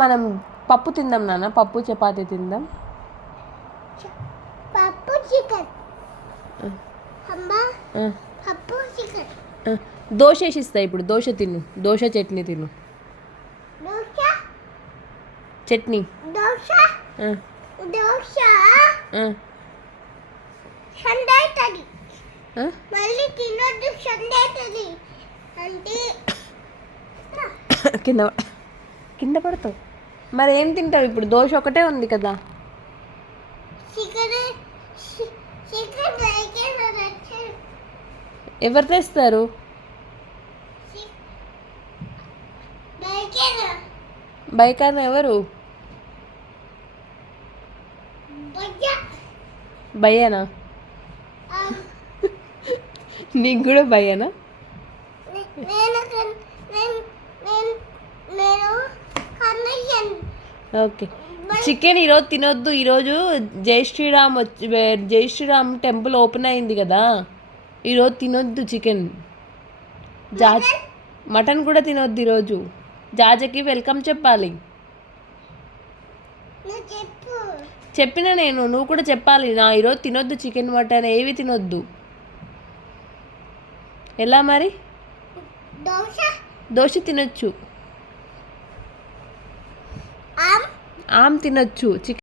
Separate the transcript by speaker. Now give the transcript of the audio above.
Speaker 1: మనం పప్పు తిందాం నాన్న పప్పు చపాతి తిందాం.
Speaker 2: పప్పు చికెన్. పప్పు చికెన్.
Speaker 1: దోశ వేసి ఇస్తా ఇప్పుడు దోశ తిను దోశ చట్నీ తిను.
Speaker 2: దోశ?
Speaker 1: చట్నీ.
Speaker 2: దోశ? దోశ? సండే. మళ్ళీ తినొద్దు సండే అంటే
Speaker 1: కింద కింద పడతావు? మరి ఏం తింటావు ఇప్పుడు? దోశ ఒకటే ఉంది కదా. ఎవరు తెస్తారు?
Speaker 2: బైకెన్?
Speaker 1: బైకాన్ ఎవరు? భయ్యానా నీకు కూడా భయ్యానా
Speaker 2: నేను కన్- నేను నేను నేను కన్నయ్యన్
Speaker 1: ఓకే. చికెన్ ఈరోజు తినొద్దు. ఈరోజు జై శ్రీరామ్ వచ్చి జై శ్రీరామ్ టెంపుల్ ఓపెన్ అయింది కదా. ఈరోజు తినొద్దు చికెన్. జా మటన్ కూడా తినొద్దు ఈరోజు. జాజకి వెల్కమ్ చెప్పాలి. చెప్పిన నేను నువ్వు కూడా చెప్పాలి. నా ఈరోజు తినొద్దు చికెన్ మటన్ ఏవి తినొద్దు. ఎలా మరి?
Speaker 2: దోశ.
Speaker 1: దోశ తినొచ్చు.
Speaker 2: ఆమ్
Speaker 1: ఆమ్ తినొచ్చు. చికెన్